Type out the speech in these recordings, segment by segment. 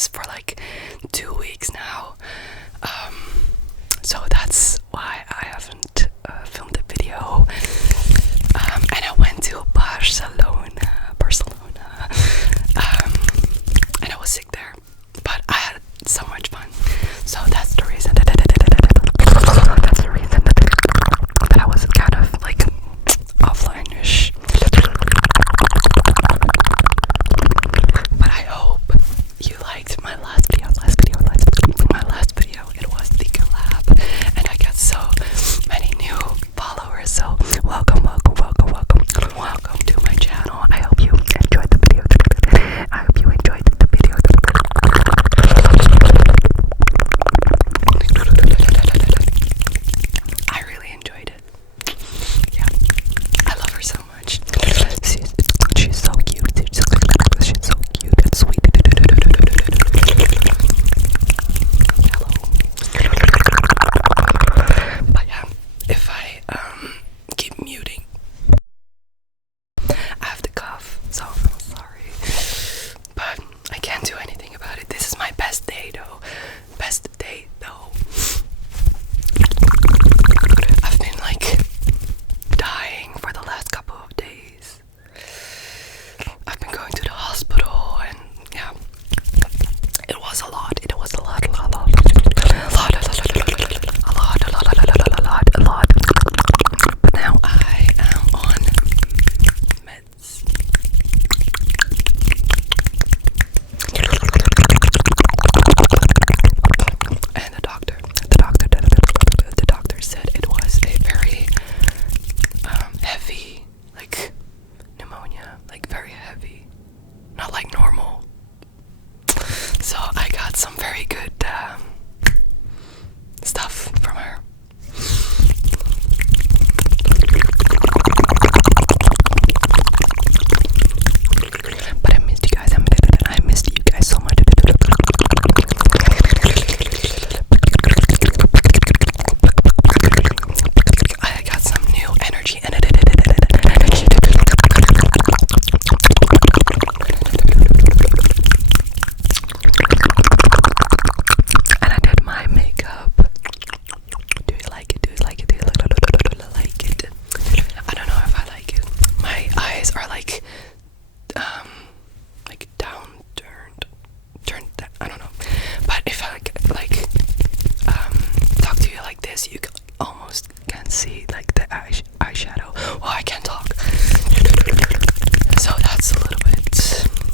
this for like 2 weeks now. So that's why I haven't filmed a video. And I went to Barcelona, and I was sick there, but I had so much fun. So that's the reason. That's the reason that I was kind of like offline-ish. But I hope you liked my last video. My last video. It was the collab, and I got so many new followers. So welcome to my channel. I hope you enjoyed the video. I really enjoyed it. Yeah, I love her so much. She's so cute. She's so cute and sweet. Hello. But yeah, if I keep muting, I have to cough, so I'm sorry. But I can't do anything about it. This is my best day though. I've been like dying for the last couple of days. I've been going to the hospital, and yeah, it was a lot. But now I am on meds. And the doctor said it was a very heavy, like pneumonia, like very heavy, not like normal. So I got some very good stuff from her. But I missed you guys. I missed you guys so much. I got some new energy. And I did my makeup. Do you like it? Like it? I don't know if I like it. My eyes are like down turned. I don't know. But if I talk to you like this, you almost can't see like the eyeshadow. Well, I can't talk, so that's a little bit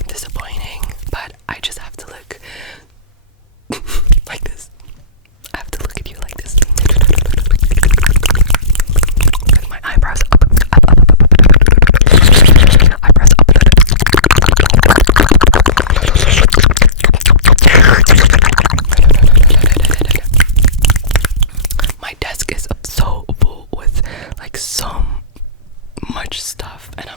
disappointing. But I just have to look like this. I have to look at you like this. With my eyebrows up. Eyebrows up. My desk is so full with like so much stuff, and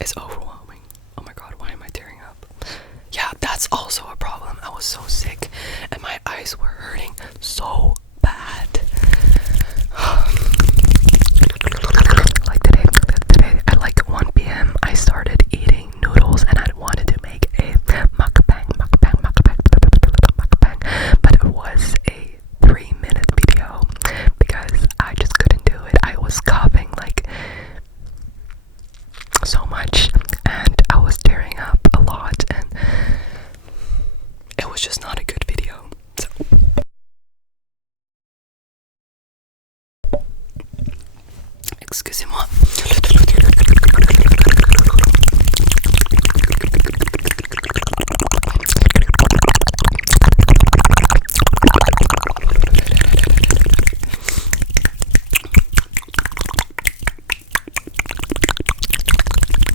it's overwhelming. Oh my god, why am I tearing up? Yeah, that's also a problem. I was so sick and my eyes were hurting so bad. Like today at like 1 p.m. I started eating noodles, and I wanted to make a mukbang, but it was a 3-minute video because I just couldn't do it. I was coughing like so much, and I was tearing up a lot, and it was just not a good video. So excusez-moi.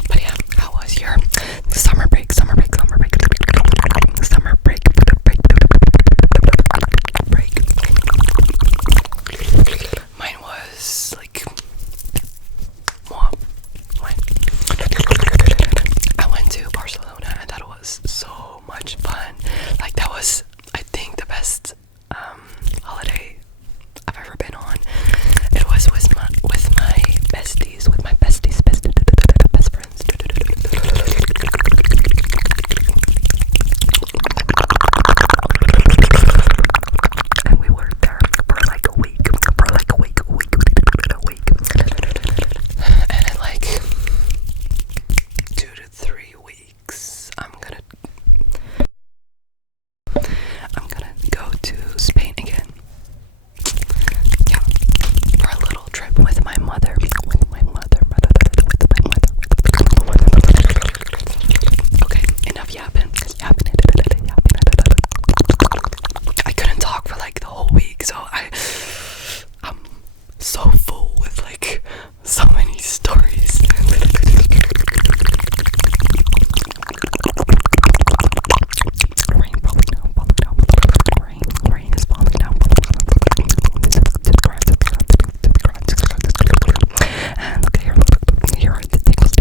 But yeah, how was your summer break? Mine was like yapping. I couldn't talk for like the whole week, so I'm so full with like so many stories. Rain falling down, rain is falling down, and look here, look here are the tickles,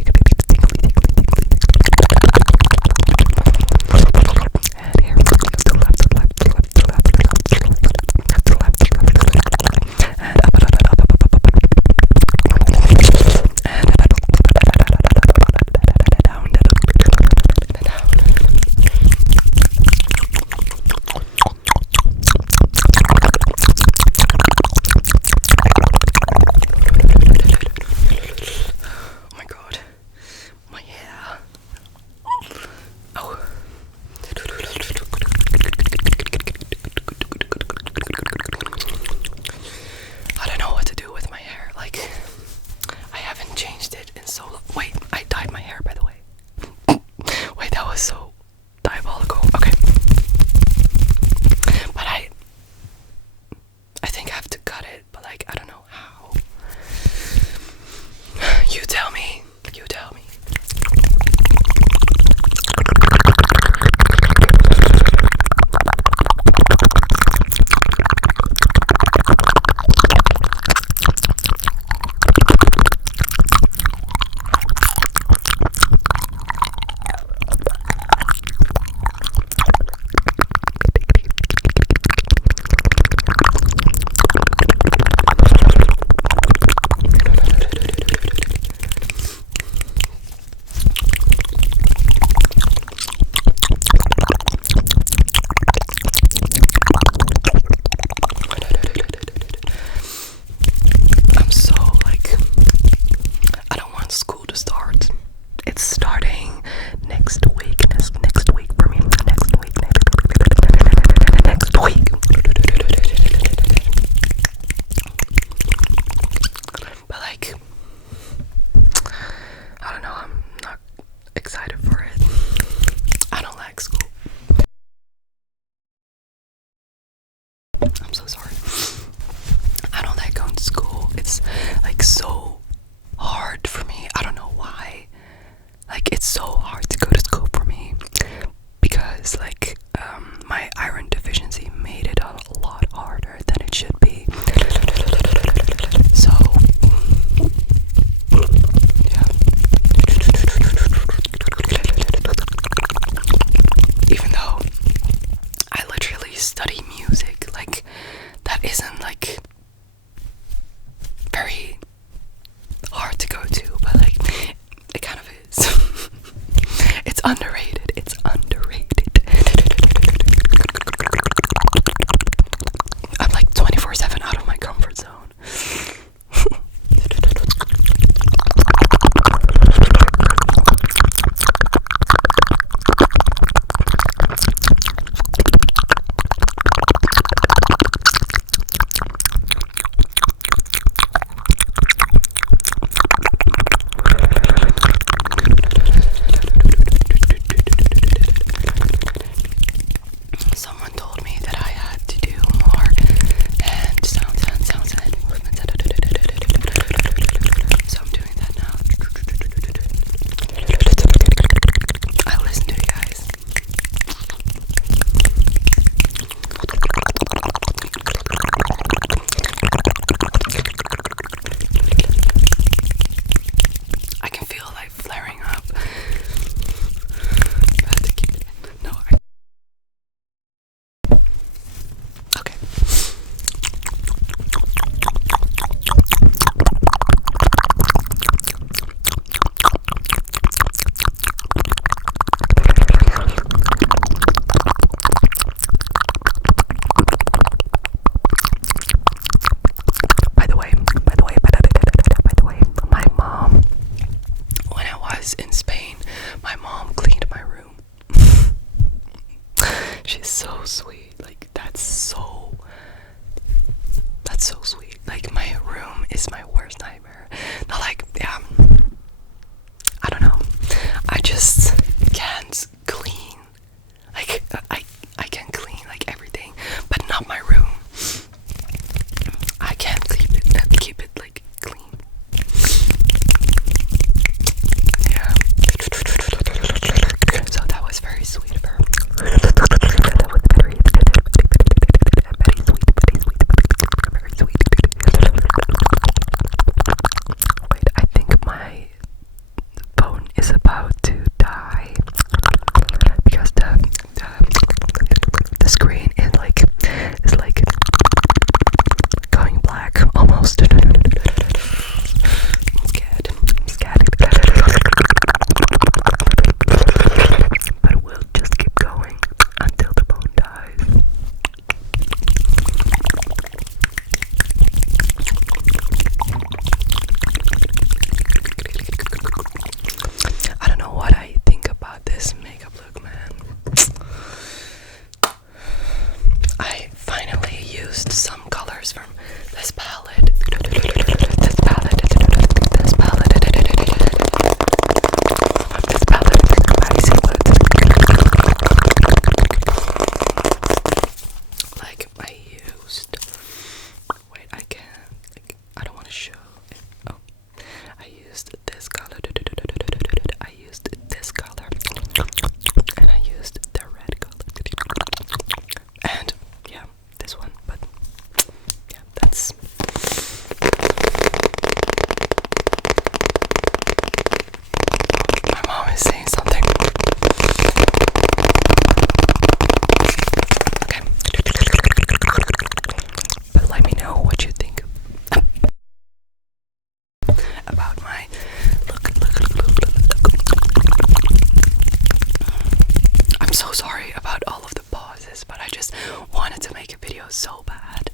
so sorry about all of the pauses, but I just wanted to make a video so bad.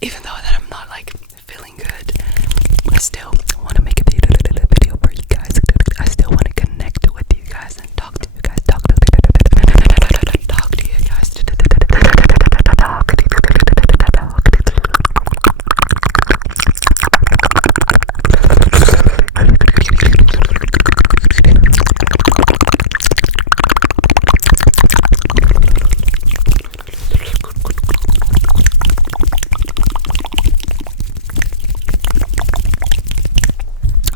Even though that I'm not like feeling good, I still want to make a video for you guys. I still want to connect with you guys and talk to you guys. Talk to you guys.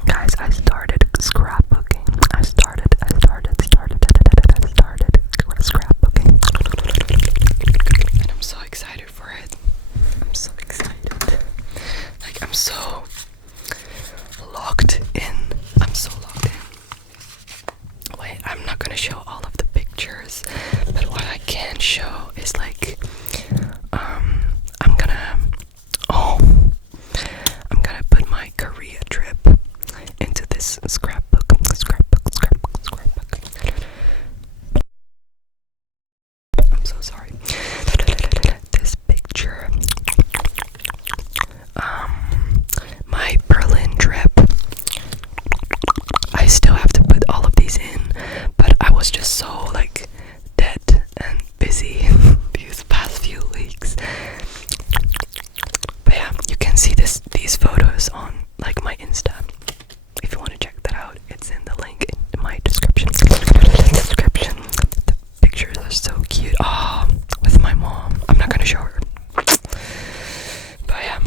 Guys, I started scrapbooking. I started scrapbooking. And I'm so excited for it. I'm so excited. Like, I'm so locked in. I'm so locked in. Wait, I'm not gonna show all of the pictures, but what I can show is like, I'm gonna put my Korea trip into this scrapbook. I'm so sorry. This picture, my Berlin trip. I still have to put all of these in, but I was just so like dead and busy these past few weeks. But yeah, you can see these photos on like my Insta. If you want to check that out, it's in the link in my description. The pictures are so cute. Oh, with my mom. I'm not gonna show her. But yeah.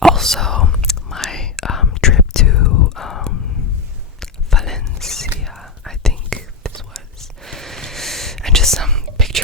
Also, my trip to Valencia, I think this was, and just some pictures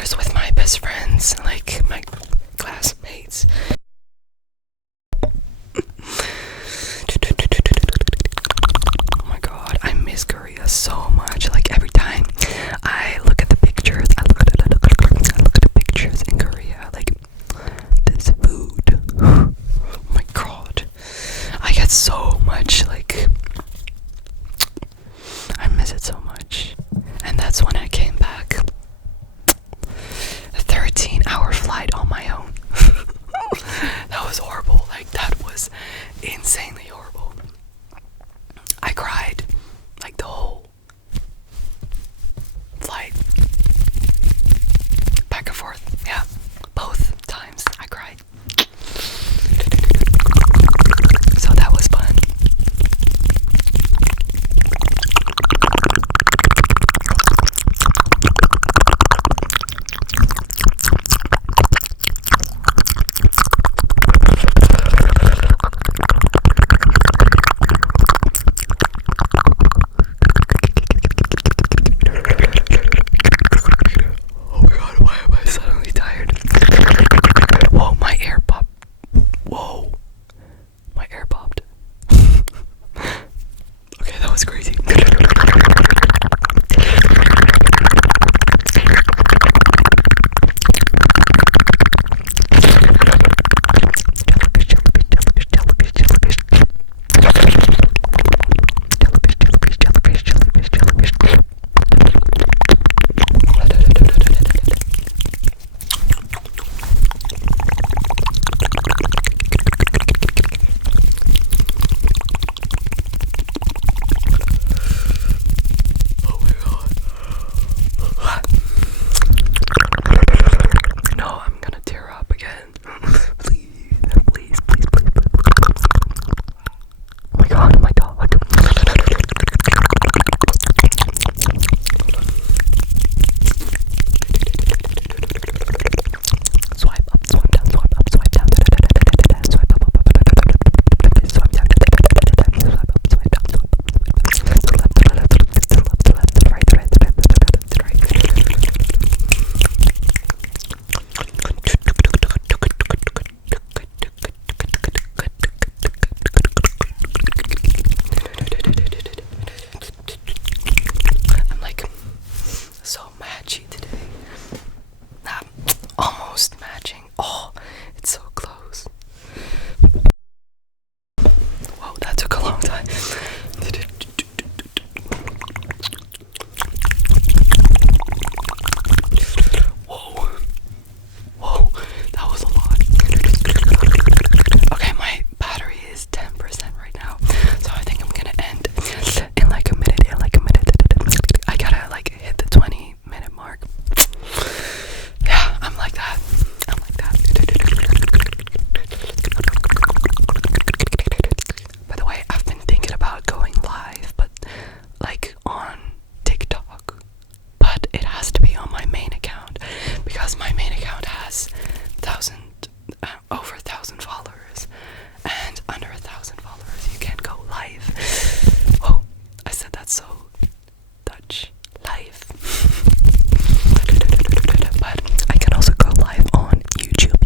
it has to be on my main account, because my main account has over 1,000 followers, and under 1,000 followers you can't go live. Oh, I said that so Dutch, live. But I can also go live on YouTube.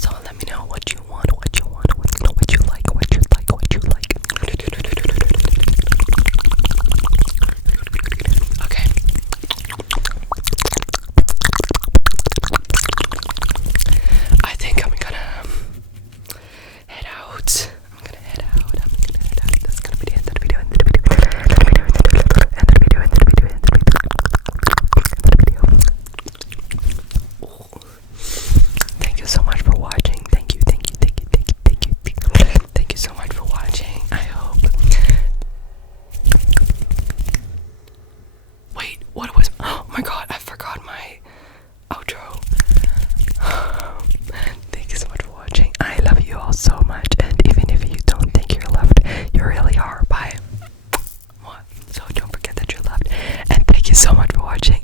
So let me know what you want, what you like. Okay. I think I'm gonna head out. That's gonna be the end of the video. Thank you so much for watching. Thank you so much for watching. I hope. Wait, what was? Oh my god, I forgot my outro. Thank you so much for watching. I love you all so much, and even if you don't think you're loved, you really are. Bye. What? So don't forget that you're loved, and thank you so much for watching.